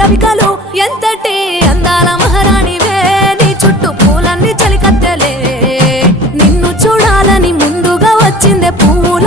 రవికలు ఎంతటి అందాల మహారాణివే నీ చుట్టూ పూలన్నీ చలికత్తెలే నిన్ను చూడాలని ముందుగా వచ్చిందే పూల